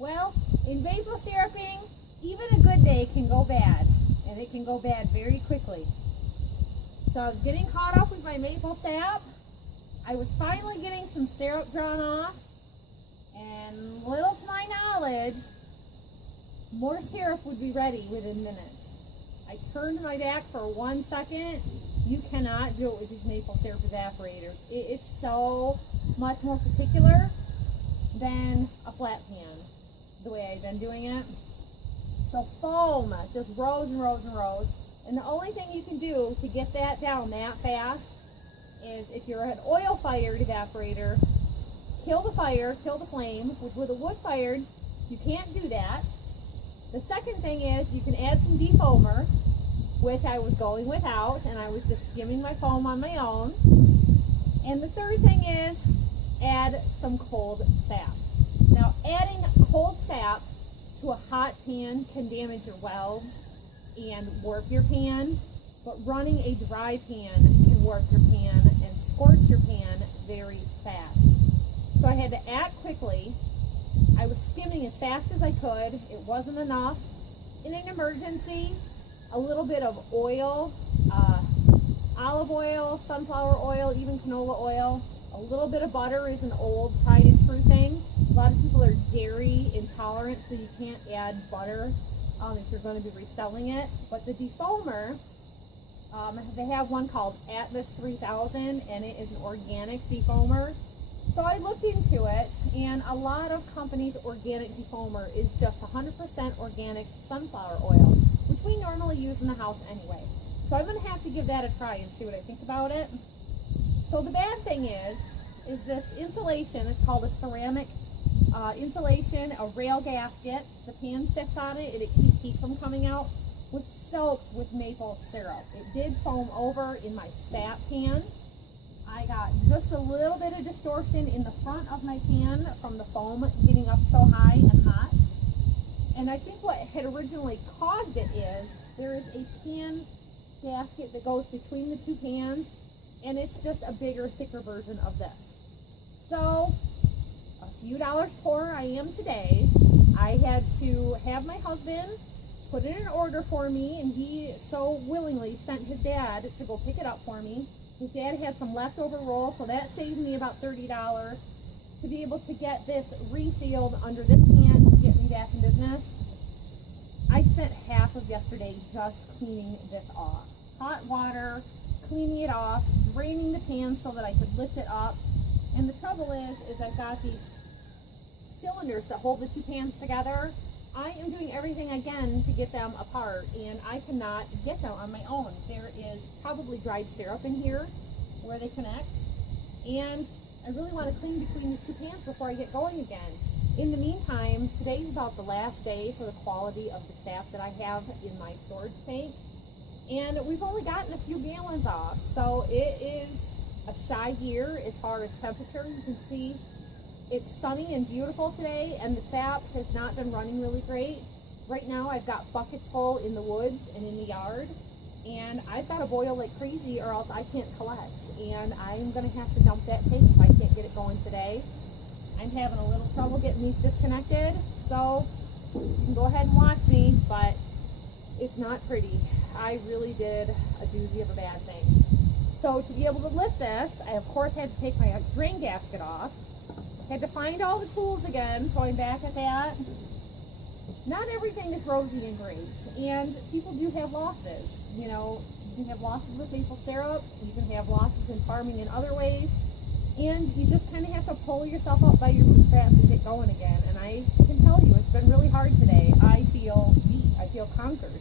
Well, in maple syruping, even a good day can go bad, and it can go bad very quickly. So I was getting caught up with my maple sap. I was finally getting some syrup drawn off, and little to my knowledge, more syrup would be ready within minutes. I turned my back for 1 second. You cannot do it with these maple syrup evaporators. It is so much more particular than a flat pan, the way I've been doing it. So foam just rose and rose and rose. And the only thing you can do to get that down that fast is if you're an oil-fired evaporator, kill the fire, kill the flame, which with a wood-fired, you can't do that. The second thing is you can add some defoamer, which I was going without, and I was just skimming my foam on my own. And the third thing is add some cold sap. Now, adding cold sap to a hot pan can damage your welds and warp your pan, but running a dry pan can warp your pan and scorch your pan very fast. So I had to act quickly. I was skimming as fast as I could. It wasn't enough. In an emergency, a little bit of oil, olive oil, sunflower oil, even canola oil. A little bit of butter is an old tried and true thing. A lot of people are dairy intolerant, so you can't add butter if you're going to be reselling it. But the defoamer, they have one called Atlas 3000, and it is an organic defoamer. So I looked into it, and a lot of companies' organic defoamer is just 100% organic sunflower oil, which we normally use in the house anyway. So I'm going to have to give that a try and see what I think about it. So the bad thing is this insulation. It's called a ceramic insulation, a rail gasket. The pan sits on it, and it keeps heat from coming out. Was soaked with maple syrup. It did foam over in my sap pan. I got just a little bit of distortion in the front of my pan from the foam getting up so high and hot. And I think what had originally caused it is there is a pan gasket that goes between the two pans, and it's just a bigger, thicker version of this. So a few dollars poorer I am today. I had to have my husband put in an order for me, and he so willingly sent his dad to go pick it up for me. His dad had some leftover roll, so that saved me about $30 to be able to get this resealed under this pan to get me back in business. I spent half of yesterday just cleaning this off. Hot water, cleaning it off, draining the pan so that I could lift it up. And the trouble is I've got these cylinders that hold the two pans together. I am doing everything again to get them apart, and I cannot get them on my own. There is probably dried syrup in here where they connect, and I really want to clean between these two pans before I get going again. In the meantime, today is about the last day for the quality of the sap that I have in my storage tank, and we've only gotten a few gallons off, so it is a shy year as far as temperature. You can see it's sunny and beautiful today, and the sap has not been running really great. Right now I've got buckets full in the woods and in the yard, and I've got to boil like crazy or else I can't collect, and I'm going to have to dump that tank if I can't get it going today. I'm having a little trouble getting these disconnected, so you can go ahead and watch me, but it's not pretty. I really did a doozy of a bad thing. So to be able to lift this, I of course had to take my drain gasket off. Had to find all the tools again, so I'm back at that. Not everything is rosy and great, and people do have losses. You know, you can have losses with maple syrup, you can have losses in farming in other ways, and you just kind of have to pull yourself up by your bootstraps and get going again. And I can tell you, it's been really hard today. I feel beat. I feel conquered.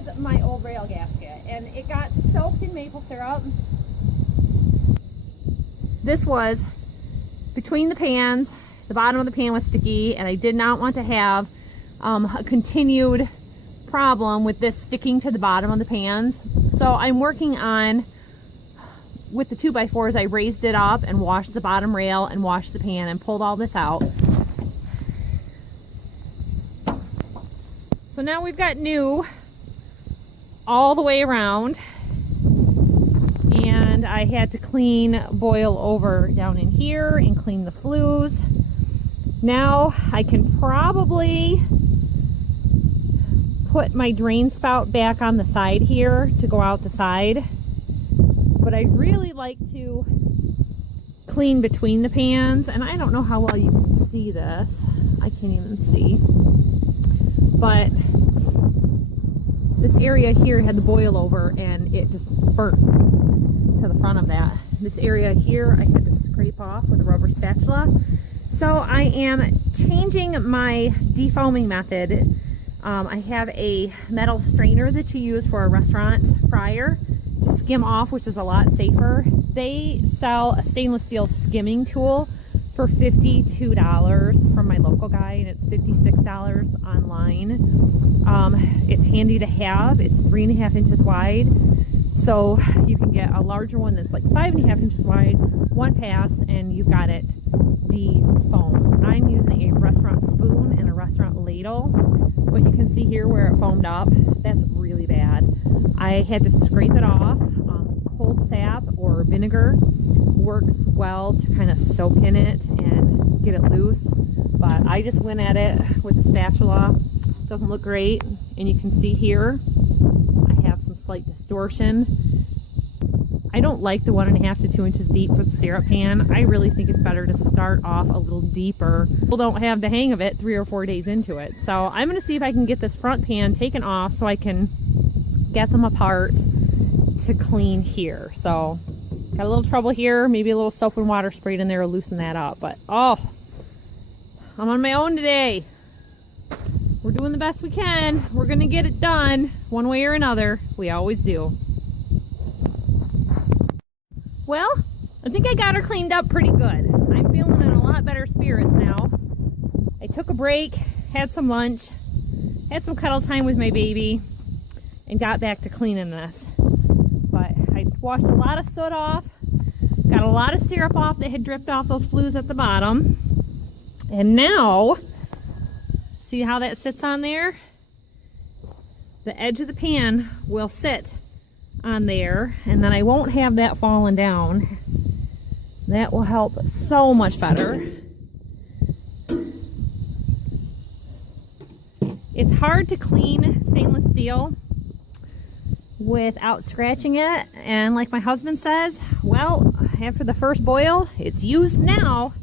guys my old rail gasket, and it got soaked in maple syrup. This was between the pans. The bottom of the pan was sticky, and I did not want to have a continued problem with this sticking to the bottom of the pans. So I'm working on, with the 2x4s, I raised it up and washed the bottom rail and washed the pan and pulled all this out. So now we've got new all the way around, and I had to clean, boil over down in here and clean the flues. Now I can probably put my drain spout back on the side here to go out the side, but I really like to clean between the pans, and I don't know how well you can see this. I can't even see, but this area here had the boil over and it just burnt to the front of that. This area here I had to scrape off with a rubber spatula. So I am changing my defoaming method. I have a metal strainer that you use for a restaurant fryer to skim off, which is a lot safer. They sell a stainless steel skimming tool for $52 from my local guy, and it's $56 online. It's handy to have. It's 3.5 inches wide, so you can get a larger one that's like 5.5 inches wide, one pass, and you've got it de-foamed. I'm using a restaurant spoon and a restaurant ladle, but you can see here where it foamed up. That's really bad. I had to scrape it off. Cold sap or vinegar works well to kind of soak in it and get it loose, but I just went at it with a spatula. Doesn't look great, and you can see here I have some slight distortion. I don't like the 1.5 to 2 inches deep for the syrup pan. I really think it's better to start off a little deeper. People don't have the hang of it 3 or 4 days into it. So I'm going to see if I can get this front pan taken off so I can get them apart to clean here. So got a little trouble here, maybe a little soap and water sprayed in there to loosen that up, but oh, I'm on my own today. We're doing the best we can. We're gonna get it done one way or another. We always do. Well, I think I got her cleaned up pretty good. I'm feeling in a lot better spirits now. I took a break, had some lunch, had some cuddle time with my baby, and got back to cleaning this. But I washed a lot of soot off, got a lot of syrup off that had dripped off those flues at the bottom. And now, see how that sits on there? The edge of the pan will sit on there, and then I won't have that falling down. That will help so much better. It's hard to clean stainless steel without scratching it, and like my husband says, well, after the first boil, it's used now,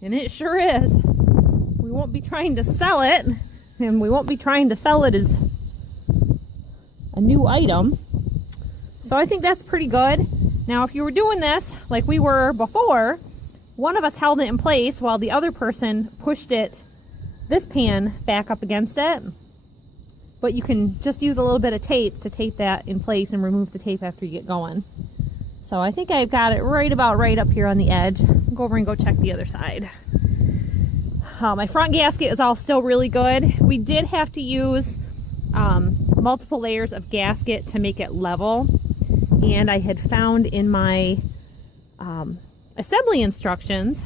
and it sure is. We won't be trying to sell it, and we won't be trying to sell it as a new item. So I think that's pretty good. Now if you were doing this like we were before, one of us held it in place while the other person pushed this pan back up against it. But you can just use a little bit of tape to tape that in place and remove the tape after you get going. So I think I've got it right about right up here on the edge. I'll go over and go check the other side. My front gasket is all still really good. We did have to use multiple layers of gasket to make it level. And I had found in my assembly instructions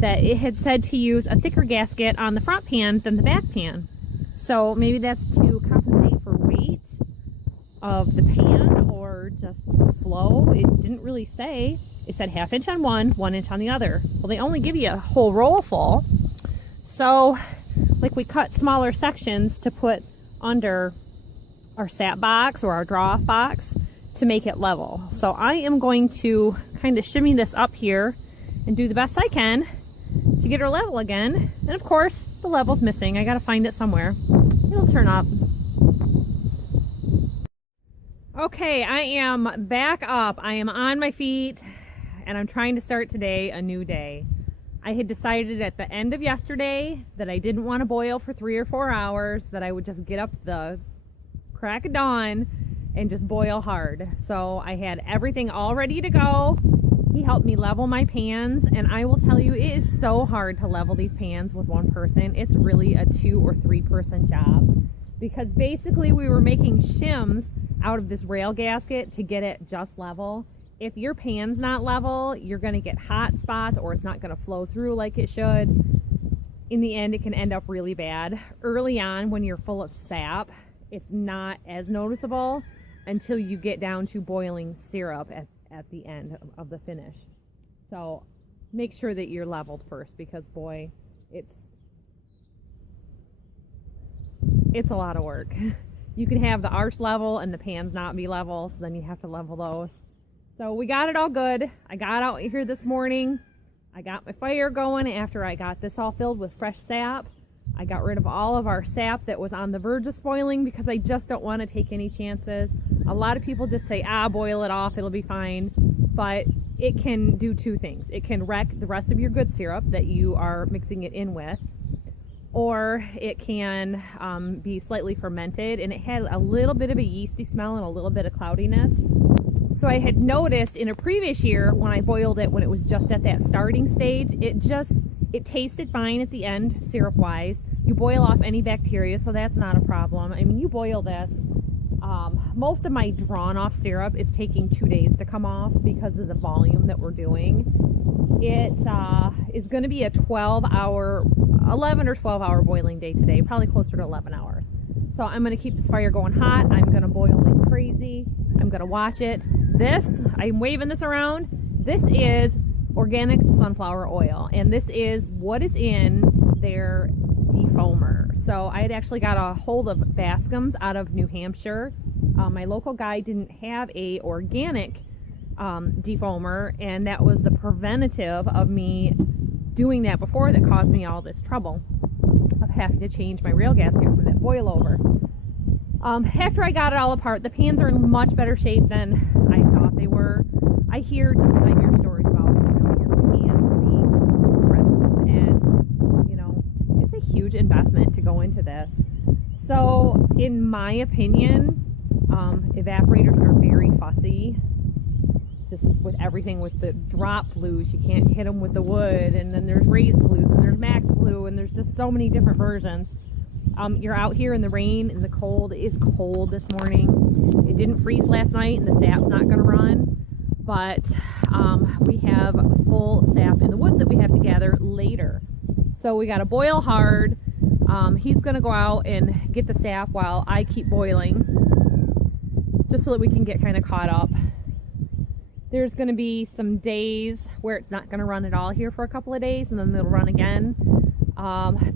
that it had said to use a thicker gasket on the front pan than the back pan. So maybe that's to compensate for weight of the pan or just flow. It didn't really say. It said 1/2 inch on one, 1 inch on the other. Well, they only give you a whole roll full. So like we cut smaller sections to put under our sap box or our draw off box to make it level. So I am going to kind of shimmy this up here and do the best I can to get her level again. And of course the level's missing. I gotta find it somewhere. It'll turn up. Okay, I am back up. I am on my feet and I'm trying to start today a new day. I had decided at the end of yesterday that I didn't want to boil for 3 or 4 hours, that I would just get up the crack of dawn and just boil hard. So I had everything all ready to go. He helped me level my pans, and I will tell you, it is so hard to level these pans with one person. It's really a 2 or 3 person job, because basically we were making shims out of this rail gasket to get it just level. If your pan's not level, you're going to get hot spots, or it's not going to flow through like it should. In the end, it can end up really bad. Early on, when you're full of sap, it's not as noticeable until you get down to boiling syrup at the end of the finish. So make sure that you're leveled first, because boy, it's a lot of work. You can have the arch level and the pans not be level, so then you have to level those. So we got it all good. I got out here this morning. I got my fire going after I got this all filled with fresh sap. I got rid of all of our sap that was on the verge of spoiling, because I just don't want to take any chances. A lot of people just say, boil it off, it'll be fine. But it can do 2 things. It can wreck the rest of your good syrup that you are mixing it in with, or it can be slightly fermented, and it has a little bit of a yeasty smell and a little bit of cloudiness. So I had noticed in a previous year when I boiled it, when it was just at that starting stage, it tasted fine at the end, syrup-wise. You boil off any bacteria, so that's not a problem. I mean, you boil this. Most of my drawn-off syrup is taking 2 days to come off because of the volume that we're doing. It is going to be a 12-hour, 11 or 12-hour boiling day today, probably closer to 11 hours. So I'm going to keep this fire going hot. I'm going to boil like crazy. I'm going to watch it. This, I'm waving this around. This is organic sunflower oil, and this is what is in their defoamer. So I had actually got a hold of Bascom's out of New Hampshire. My local guy didn't have a organic defoamer, and that was the preventative of me doing that before that caused me all this trouble of having to change my rail gasket from that boil over. After I got it all apart, the pans are in much better shape than I thought they were. I hear just nightmare stories about your pans being ripped, and you know, it's a huge investment to go into this. So in my opinion, evaporators are very fussy, just with everything. With the drop flues, you can't hit them with the wood, and then there's raised flues, and there's max flue, and there's just so many different versions. You're out here in the rain and the cold. It is cold this morning. It didn't freeze last night, and the sap's not going to run, but we have full sap in the woods that we have to gather later. So we got to boil hard. He's going to go out and get the sap while I keep boiling, just so that we can get kind of caught up. There's going to be some days where it's not going to run at all here for a couple of days, and then it'll run again.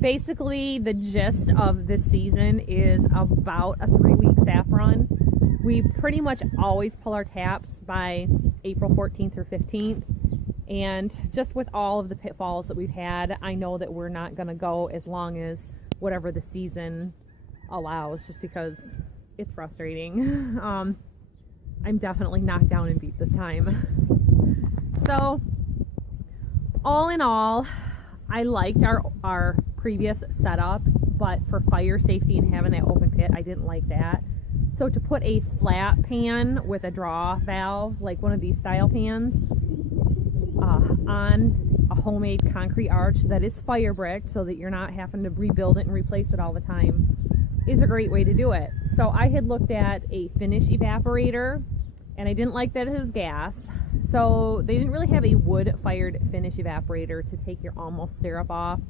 Basically, the gist of this season is about a 3-week sap run. We pretty much always pull our taps by April 14th or 15th. And just with all of the pitfalls that we've had, I know that we're not going to go as long as whatever the season allows, just because it's frustrating. I'm definitely knocked down and beat this time. So, all in all, I liked our previous setup, but for fire safety and having that open pit, I didn't like that. So to put a flat pan with a draw valve, like one of these style pans, on a homemade concrete arch that is fire bricked, so that you're not having to rebuild it and replace it all the time, is a great way to do it. So I had looked at a finish evaporator, and I didn't like that it was gas. So they didn't really have a wood-fired finish evaporator to take your almost syrup off,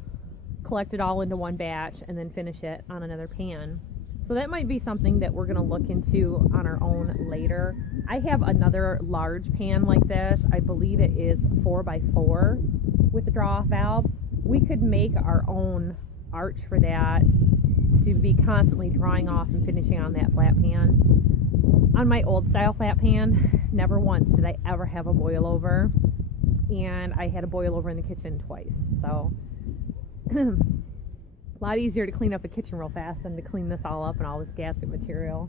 collect it all into one batch, and then finish it on another pan. So that might be something that we're going to look into on our own later. I have another large pan like this. I believe it is 4x4 with the draw valve. We could make our own arch for that to be constantly drawing off and finishing on that flat pan. On my old style flat pan, never once did I ever have a boil over, and I had a boil over in the kitchen twice. So a lot easier to clean up a kitchen real fast than to clean this all up and all this gasket material.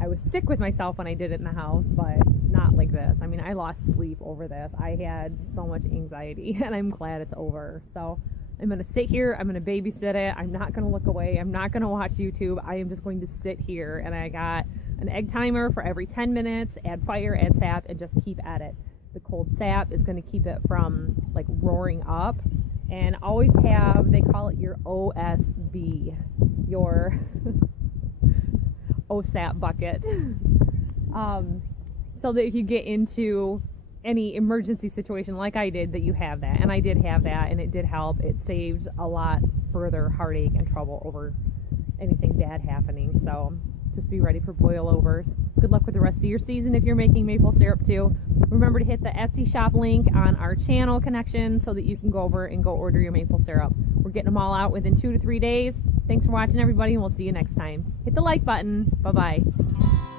I was sick with myself when I did it in the house, but not like this. I mean, I lost sleep over this. I had so much anxiety, and I'm glad it's over. So I'm going to sit here. I'm going to babysit it. I'm not going to look away. I'm not going to watch YouTube. I am just going to sit here. And I got an egg timer for every 10 minutes, add fire, add sap, and just keep at it. The cold sap is going to keep it from like roaring up. And always have, they call it your OSB, your OSAP bucket. So that if you get into any emergency situation like I did, that you have that. And I did have that, and it did help. It saved a lot further heartache and trouble over anything bad happening. So just be ready for boil overs. Good luck with the rest of your season if you're making maple syrup too. Remember to hit the Etsy shop link on our channel connection so that you can go over and go order your maple syrup. We're getting them all out within 2 to 3 days. Thanks for watching, everybody, and we'll see you next time. Hit the like button. Bye-bye.